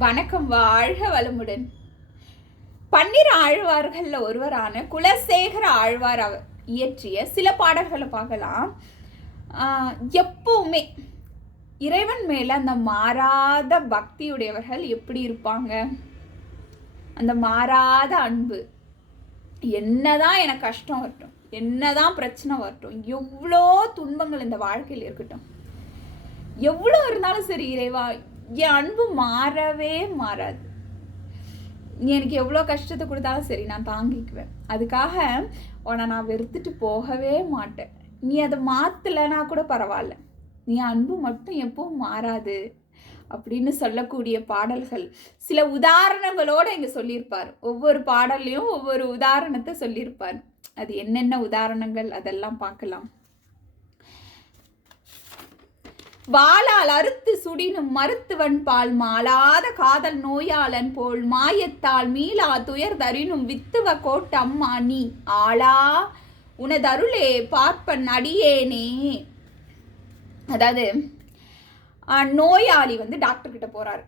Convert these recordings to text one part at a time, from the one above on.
வணக்கம் வாழ்க வளமுடன். பன்னிரு ஆழ்வார்களில் ஒருவரான குலசேகர ஆழ்வார் அவர் இயற்றிய சில பாடல்களை பார்க்கலாம். எப்பவுமே இறைவன் மேலே அந்த மாறாத பக்தியுடையவர்கள் எப்படி இருப்பாங்க? அந்த மாறாத அன்பு. என்னதான் எனக்கு கஷ்டம் வரட்டும் என்னதான் பிரச்சனை வரட்டும் எவ்வளோ துன்பங்கள் இந்த வாழ்க்கையில் இருக்கட்டும். எவ்வளோ இருந்தாலும் சரி இறைவா என் அன்பு மாறவே மாறாது. நீ எனக்கு எவ்வளோ கஷ்டத்தை கொடுத்தாலும் சரி நான் தாங்கிக்குவேன். அதுக்காக உன்னை நான் வெறுத்துட்டு போகவே மாட்டேன். நீ அதை மாற்றலைன்னா கூட பரவாயில்ல. நீ அன்பு மட்டும் எப்பவும் மாறாது அப்படின்னு சொல்லக்கூடிய பாடல்கள் சில உதாரணங்களோட இங்கே சொல்லியிருப்பார். ஒவ்வொரு பாடல்லையும் ஒவ்வொரு உதாரணத்தை சொல்லியிருப்பார். அது என்னென்ன உதாரணங்கள் அதெல்லாம் பார்க்கலாம். வாளால் அறுத்து சுடினும் மருத்துவன் பால் மாளாத காதல் நோயாளன் போல் மாயத்தால் மீளா துயர் தரினும் வித்துவ கோட்டம்மா நீ. ஆளா உனதருளே பார்ப்பன் அடியேனே. அதாவது நோயாளி வந்து டாக்டர் கிட்ட போறாரு.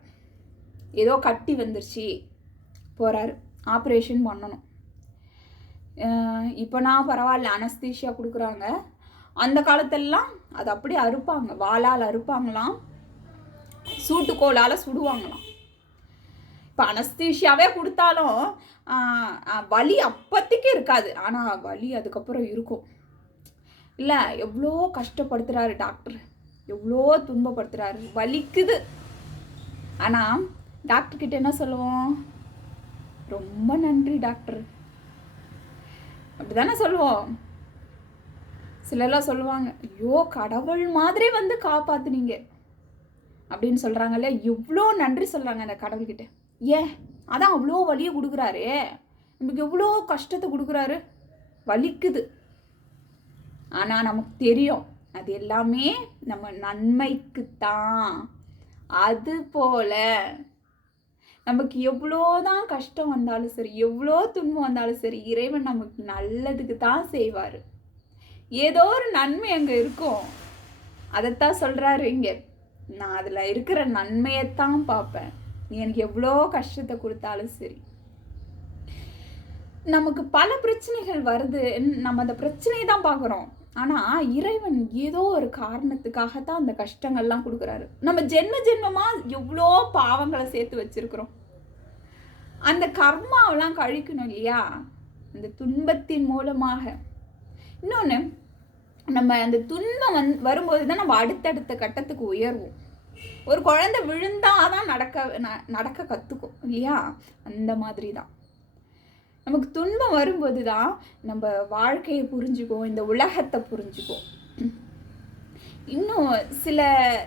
ஏதோ கட்டி வந்துருச்சு. போறாரு. ஆப்ரேஷன் பண்ணணும். இப்போ நான் பரவாயில்ல அனஸ்தீஷியா கொடுக்குறாங்க. அந்த காலத்தெல்லாம் அது அப்படியே அறுப்பாங்க. வாளால் அறுப்பாங்களாம். சூட்டுக்கோளால் சுடுவாங்களாம். இப்போ அனஸ்தீஷியாவே கொடுத்தாலும் வலி அப்போத்திக்கு இருக்காது. ஆனால் வலி அதுக்கப்புறம் இருக்கும். இல்லை எவ்வளோ கஷ்டப்படுத்துகிறாரு டாக்டர். எவ்வளோ துன்பப்படுத்துறாரு. வலிக்குது. ஆனால் டாக்டர்கிட்ட என்ன சொல்லுவோம்? ரொம்ப நன்றி டாக்டர். அப்படிதானே சொல்லுவோம்? சிலர்லாம் சொல்லுவாங்க ஐயோ கடவுள் மாதிரி வந்து காப்பாத்துனீங்க. அப்படின்னு சொல்கிறாங்கல்ல எவ்வளோ நன்றி சொல்கிறாங்க அந்த கடவுள்கிட்ட. ஏன்? அதான் அவ்வளோ வலியை கொடுக்குறாரு. நமக்கு எவ்வளோ கஷ்டத்தை கொடுக்குறாரு? வலிக்குது. ஆனால் நமக்கு தெரியும் அது எல்லாமே நம்ம நன்மைக்கு தான் அது போல நமக்கு எவ்வளோ தான் கஷ்டம் வந்தாலும் சரி எவ்வளோ துன்பம் வந்தாலும் சரி இறைவன் நமக்கு நல்லதுக்கு தான் செய்வார். ஏதோ ஒரு நன்மை அங்கே இருக்கும். அதைத்தான் சொல்கிறாரு இங்கே. நான் அதில் இருக்கிற நன்மையைத்தான் பார்ப்பேன். நீ எனக்கு எவ்வளோ கஷ்டத்தை கொடுத்தாலும் சரி. நமக்கு பல பிரச்சனைகள் வருது. நம்ம அந்த பிரச்சனையை தான் பார்க்குறோம். ஆனால் இறைவன் ஏதோ ஒரு காரணத்துக்காகத்தான் அந்த கஷ்டங்கள்லாம் கொடுக்குறாரு. நம்ம ஜென்ம ஜென்மமாக எவ்வளோ பாவங்களை சேர்த்து வச்சிருக்கிறோம். அந்த கர்மாவெல்லாம் கழிக்கணும் இல்லையா? அந்த துன்பத்தின் மூலமாக. இன்னொன்று நம்ம அந்த துன்பம் வந் வரும்போது தான் நம்ம அடுத்தடுத்த கட்டத்துக்கு உயர்வோம். ஒரு குழந்தை விழுந்தாதான் நடக்க ந- நடக்க கற்றுக்கும் இல்லையா? அந்த மாதிரி தான். நமக்கு துன்பம் வரும்போது தான் நம்ம வாழ்க்கையை புரிஞ்சுக்குவோம் இந்த உலகத்தை புரிஞ்சுக்குவோம். இன்னும் சில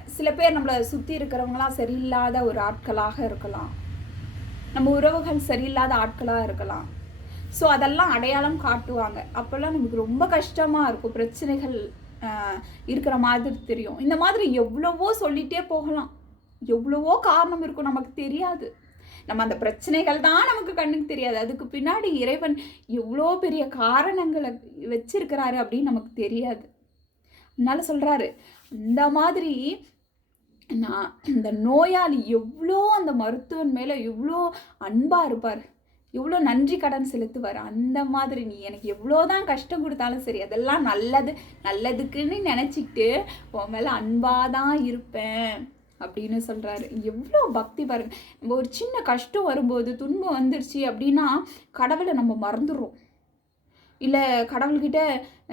சில பேர் நம்மளை சுற்றி இருக்கிறவங்களாம் சரியில்லாத ஒரு ஆட்களாக இருக்கலாம். நம்ம உறவுகள் சரியில்லாத ஆட்களாக இருக்கலாம். ஸோ அதெல்லாம் அடையாளம் காட்டுவாங்க. அப்போல்லாம் நமக்கு ரொம்ப கஷ்டமாக இருக்கும். பிரச்சனைகள் இருக்கிற மாதிரி தெரியும். இந்த மாதிரி எவ்வளவோ சொல்லிகிட்டே போகலாம். எவ்வளவோ காரணம் இருக்கும் நமக்கு தெரியாது. நம்ம அந்த பிரச்சனைகள் தான் நமக்கு கண்ணுக்கு தெரியாது. அதுக்கு பின்னாடி இறைவன் எவ்வளோ பெரிய காரணங்களை வச்சிருக்கிறாரு அப்படின்னு நமக்கு தெரியாது. அதனால சொல்கிறாரு இந்த மாதிரி நான் இந்த நோயாளி எவ்வளோ அந்த மருத்துவன் மேலே எவ்வளோ அன்பாக இருப்பார். இவ்வளோ நன்றி கடன் செலுத்துவார். அந்த மாதிரி நீ எனக்கு எவ்வளோதான் கஷ்டம் கொடுத்தாலும் சரி அதெல்லாம் நல்லது நல்லதுக்குன்னு நினச்சிக்கிட்டு உன் மேலே அன்பாக தான் இருப்பேன் அப்படின்னு சொல்கிறாரு எவ்வளோ பக்தி பாருங்க நம்ம ஒரு சின்ன கஷ்டம் வரும்போது துன்பம் வந்துடுச்சு அப்படின்னா கடவுளை நம்ம மறந்துடுறோம். இல்லை கடவுள்கிட்ட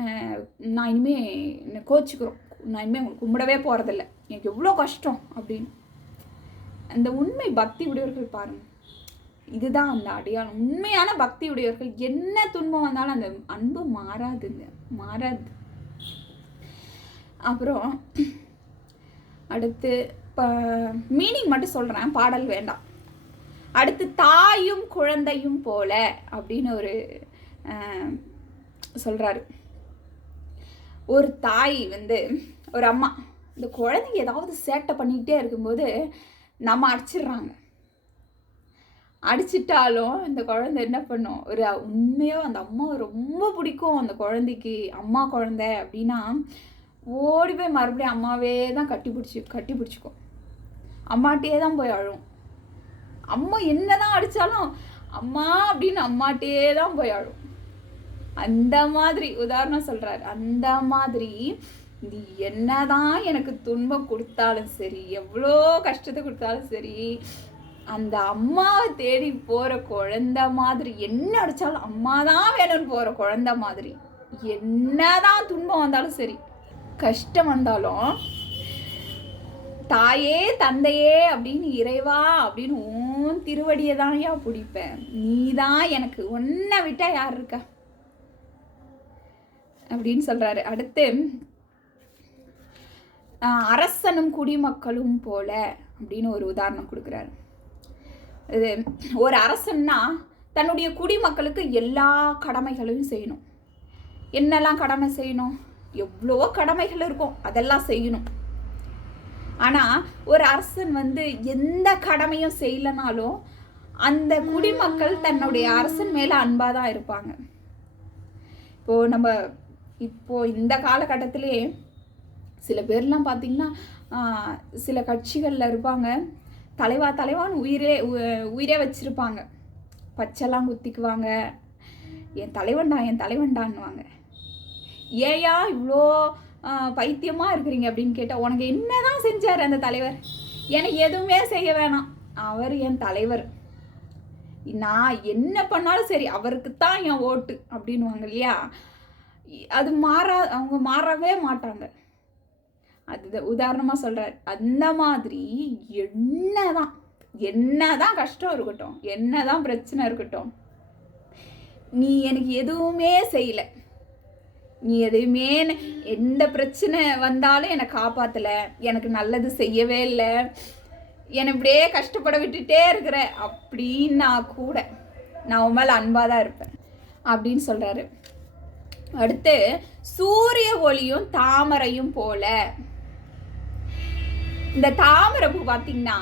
அஹ், நான் இனிமேல் கோச்சிக்கிறோம். நான் இனிமேல் உங்களுக்கு கும்பிடவே போகிறதில்ல எனக்கு எவ்வளோ கஷ்டம் அப்படின்னு. அந்த உண்மை பக்தி உடையவர்கள் பாருங்கள் இதுதான் அந்த அடையாளம். உண்மையான பக்தி உடையவர்கள் என்ன துன்பம் வந்தாலும் அந்த அன்பு மாறாதுங்க. மாறாது. அப்புறம் அடுத்து இப்போ மீனிங் மட்டும் சொல்கிறேன் பாடல் வேண்டாம். அடுத்து தாயும் குழந்தையும் போல அப்படின்னு ஒரு சொல்கிறாரு ஒரு தாய் வந்து ஒரு அம்மா. இந்த குழந்தைங்க ஏதாவது சேட்டை பண்ணிக்கிட்டே இருக்கும்போது நம்ம அடிச்சிடுறாங்க. அடிச்சிட்டாலும் இந்த குழந்தை என்ன பண்ணும்? ஒரு உண்மையாக அந்த அம்மாவை ரொம்ப பிடிக்கும் அந்த குழந்தைக்கு. அம்மா குழந்தை அப்படின்னா ஓடி போய் மறுபடியும் அம்மாவே தான் கட்டி பிடிச்சி கட்டி பிடிச்சிக்கும். அம்மாட்டையே தான் போய் அழும். அம்மா என்னதான் அடித்தாலும் அம்மா அப்படின்னு அம்மாட்டையே தான் போய் அழும். அந்த மாதிரி உதாரணம் சொல்கிறாரு அந்த மாதிரி இது என்னதான் எனக்கு துன்பம் கொடுத்தாலும் சரி எவ்வளோ கஷ்டத்தை கொடுத்தாலும் சரி அந்த அம்மாவை தேடி போகிற குழந்த மாதிரி என்ன அடித்தாலும் அம்மா தான் வேணும்னு போகிற குழந்த மாதிரி. என்னதான் துன்பம் வந்தாலும் சரி கஷ்டம் வந்தாலும் தாயே தந்தையே அப்படின்னு இறைவா அப்படின்னு உன் திருவடியை தானையா பிடிப்பேன். நீ தான் எனக்கு ஒன்றை விட்டா யார் இருக்கா? அப்படின்னு சொல்கிறாரு அடுத்து அரசனும் குடிமக்களும் போல அப்படின்னு ஒரு உதாரணம் கொடுக்குறாரு. இது ஒரு அரசன்னா தன்னுடைய குடிமக்களுக்கு எல்லா கடமைகளையும் செய்யணும். என்னெல்லாம் கடமை செய்யணும்? எவ்வளோ கடமைகள் இருக்கும் அதெல்லாம் செய்யணும். ஆனால் ஒரு அரசன் வந்து எந்த கடமையும் செய்யலனாலும் அந்த குடிமக்கள் தன்னுடைய அரசன் மேலே அன்பாக தான் இருப்பாங்க. இப்போது நம்ம இப்போது இந்த காலகட்டத்திலே சில பேர்லாம் பார்த்திங்கன்னா சில கட்சிகளில் இருப்பாங்க. தலைவா தலைவான்னு உயிரே உயிரே வச்சுருப்பாங்க. பச்சைலாம் குத்திக்குவாங்க. என் தலைவன்டா என் தலைவன்டான்னுவாங்க. ஏயா இவ்வளோ பைத்தியமாக இருக்கிறீங்க அப்படின்னு கேட்டால் உனக்கு என்ன தான் செஞ்சார் அந்த தலைவர்? எனக்கு எதுவுமே செய்ய வேணாம். அவர் என் தலைவர். நான் என்ன பண்ணாலும் சரி அவருக்கு தான் என் ஓட்டு அப்படின்வாங்க இல்லையா? அது மாறா அவங்க மாறவே மாட்டாங்க. அது உதாரணமாக சொல்கிறார் அந்த மாதிரி என்ன தான் என்ன தான் கஷ்டம் இருக்கட்டும் என்ன தான் பிரச்சனை இருக்கட்டும் நீ எனக்கு எதுவுமே செய்யலை. நீ எதையுமே எந்த பிரச்சனை வந்தாலும் என்னை காப்பாற்றலை எனக்கு நல்லது செய்யவே இல்லை. என்னை இப்படியே கஷ்டப்பட விட்டுட்டே இருக்கிற அப்படின்னா கூட நான் உன் மேலே அன்பாக தான் இருப்பேன். அப்படின்னு சொல்கிறாரு அடுத்து சூரிய ஒளியும் தாமரையும் போல. இந்த தாமரை பூ பார்த்தீங்கன்னா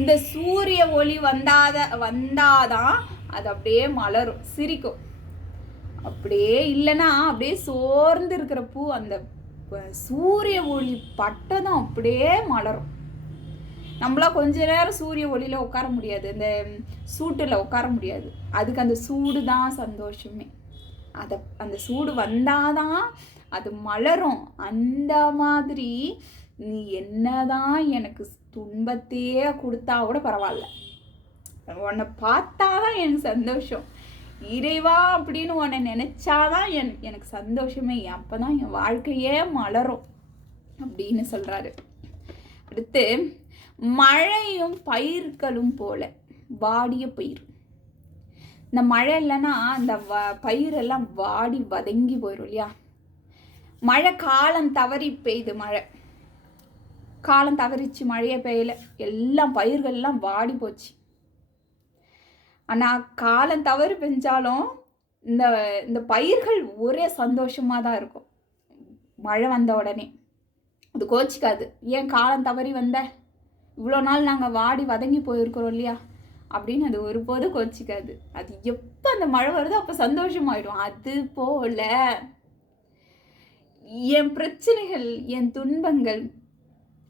இந்த சூரிய ஒளி வந்தாத வந்தாதான் அது அப்படியே மலரும் சிரிக்கும். அப்படியே இல்லைன்னா அப்படியே சோர்ந்து இருக்கிற பூ அந்த சூரிய ஒளி பட்டதும் அப்படியே மலரும். நம்மளாம் கொஞ்ச நேரம் சூரிய ஒளியில் உட்கார முடியாது இந்த சூட்டில் உட்கார முடியாது. அதுக்கு அந்த சூடு தான் சந்தோஷமே. அதை அந்த சூடு வந்தாதான் அது மலரும். அந்த மாதிரி நீ என்னதான் எனக்கு துன்பத்தையே கொடுத்தா கூட பரவாயில்ல. உன்னை பார்த்தாதான் எனக்கு சந்தோஷம். இறைவா அப்படின்னு உன்னை நினைச்சாதான் என் எனக்கு சந்தோஷமே. அப்போ தான் என் வாழ்க்கையே மலரும் அப்படின்னு சொல்கிறாரு அடுத்து மழையும் பயிர்களும் போல வாடிய பயிர். இந்த மழை இல்லைன்னா அந்த வ பயிரெல்லாம் வாடி வதங்கி போயிடும் இல்லையா? மழை காலம் தவறி பெய்யுது மழை. காலம் தவறிச்சு மழையை பெய்யல. எல்லாம் பயிர்கள்லாம் வாடி போச்சு. ஆனால் காலம் தவறு பெஞ்சாலும் இந்த இந்த பயிர்கள் ஒரே சந்தோஷமாக தான் இருக்கும். மழை வந்த உடனே. அது கோச்சிக்காது. ஏன் காலம் தவறி வந்த? இவ்வளோ நாள் நாங்கள் வாடி வதங்கி போயிருக்கிறோம் இல்லையா? அப்படின்னு அது ஒருபோதும் கோச்சிக்காது. அது எப்போ அந்த மழை வருதோ அப்போ சந்தோஷமாயிடும். அது போல. என் பிரச்சனைகள் என் துன்பங்கள்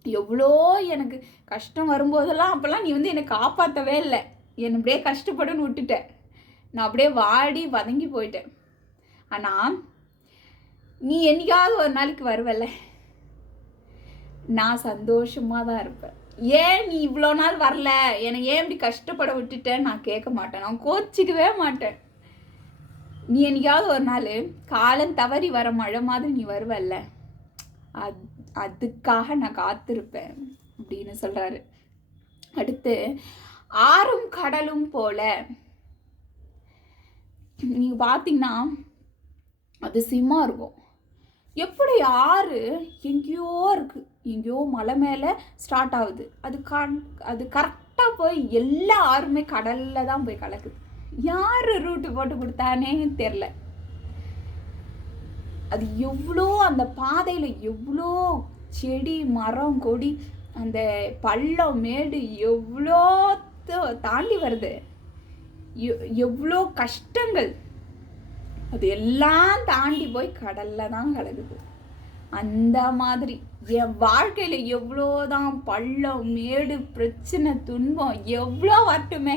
எவ்வளோ எனக்கு கஷ்டம் வரும்போதெல்லாம் அப்போல்லாம் நீ வந்து என்னை காப்பாற்றவே இல்லை. என்னை அப்படியே கஷ்டப்படுன்னு விட்டுட்டேன் நான் அப்படியே வாடி வதங்கி போயிட்டேன். ஆனால் நீ என்னைக்காவது ஒரு நாளைக்கு வருவல்ல? நான் சந்தோஷமாக தான் இருப்பேன். ஏன் நீ இவ்வளோ நாள் வரல? என்னை ஏன் இப்படி கஷ்டப்பட விட்டுட்டேன் நான் கேட்க மாட்டேன். நான் கோச்சிக்கவே மாட்டேன். நீ என்னைக்காவது ஒரு நாள் காலம் தவறி வர மழை மாதிரி நீ வருவல்ல. அது அதுக்காக நான் காத்திருப்பேன் அப்படின்னு சொல்கிறாரு அடுத்து ஆறும் கடலும் போல. நீங்கள் பார்த்தீங்கன்னா அதிசயமாக இருக்கும். எப்படி ஆறு எங்கேயோ இருக்குது எங்கேயோ மலை மேலே ஸ்டார்ட் ஆகுது. அது க அது கரெக்டாக போய் எல்லா ஆறுமே கடலில் தான் போய் கலக்குது. யார் ரூட்டு போட்டு கொடுத்தானே தெரில அது எவ்வளோ அந்த பாதையில் எவ்வளோ செடி மரம் கொடி அந்த பள்ளம் மேடு எவ்வளோ தாண்டி வருது. எவ்வளோ கஷ்டங்கள். அது எல்லாம் தாண்டி போய் கடல்ல தான் கலகுது அந்த மாதிரி என் வாழ்க்கையில் எவ்வளோ தான் பள்ளம் மேடு பிரச்சனை துன்பம் எவ்வளோ வரட்டுமே.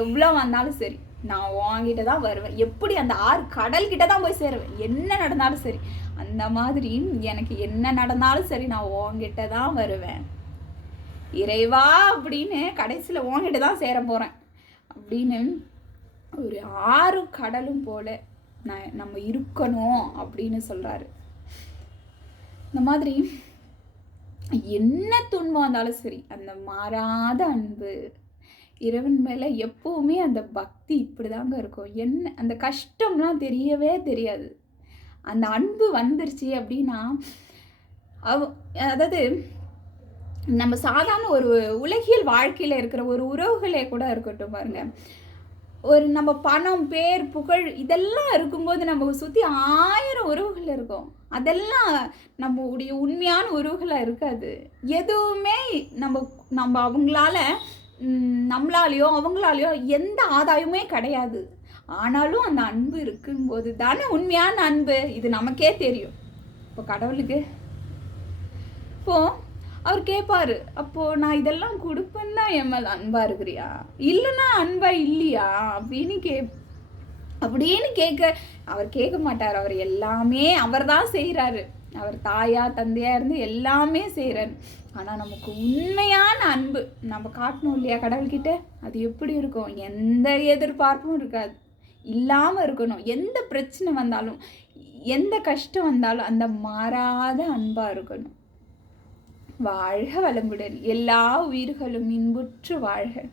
எவ்வளோ வந்தாலும் சரி நான் வாங்கிட்டு தான் வருவேன். எப்படி அந்த ஆறு கடல்கிட்ட தான் போய் சேருவேன்? என்ன நடந்தாலும் சரி. அந்த மாதிரி எனக்கு என்ன நடந்தாலும் சரி நான் உங்ககிட்ட தான் வருவேன். இறைவா அப்படின்னு கடைசியில் உங்ககிட்ட தான் சேர போகிறேன் அப்படின்னு ஒரு ஆறு கடலும் போல நான் நம்ம இருக்கணும் அப்படின்னு சொல்கிறாரு இந்த மாதிரி என்ன துன்பம் வந்தாலும் சரி அந்த மாறாத அன்பு இறைவன் மேலே எப்போவுமே அந்த பக்தி இப்படி தாங்க இருக்கும். என்ன அந்த கஷ்டம்லாம் தெரியவே தெரியாது. அந்த அன்பு வந்துருச்சு அப்படின்னா அவ அதாவது நம்ம சாதாரண ஒரு உலகியல் வாழ்க்கையில் இருக்கிற ஒரு உறவுகளே கூட இருக்கட்டும் பாருங்க. ஒரு நம்ம பணம் பேர் புகழ் இதெல்லாம் இருக்கும்போது நம்ம சுற்றி ஆயிரம் உறவுகள் இருக்கும். அதெல்லாம் நம்மளுடைய உண்மையான உறவுகளாக இருக்காது. எதுவுமே நம்ம நம்ம அவங்களால நம்மளாலேயோ அவங்களாலேயோ எந்த ஆதாயமே கிடையாது. ஆனாலும் அந்த அன்பு இருக்கும்போது தானே உண்மையான அன்பு. இது நமக்கே தெரியும். இப்போ கடவுளுக்கு. இப்போ அவர் கேட்பார் அப்போது நான் இதெல்லாம் கொடுப்பேன்னா என் மேலே அன்பாக இருக்கிறியா? இல்லைன்னா அன்பா இல்லையா? அப்படின்னு கே அப்படின்னு கேட்க அவர் கேட்க மாட்டார். அவர் எல்லாமே அவர் தான் செய்கிறாரு அவர் தாயா தந்தையா இருந்து எல்லாமே செய்கிறாரு ஆனால் நமக்கு உண்மையான அன்பு நம்ம காட்டணும் இல்லையா கடவுள்கிட்ட? அது எப்படி இருக்கும்? எந்த எதிர்பார்ப்பும் இருக்காது. இல்லாமல் இருக்கணும். எந்த பிரச்சனை வந்தாலும் எந்த கஷ்டம் வந்தாலும் அந்த மாறாத அன்பாக இருக்கணும். வாழ்க வளமுடன். எல்லா உயிர்களும் இன்புற்று வாழ்க.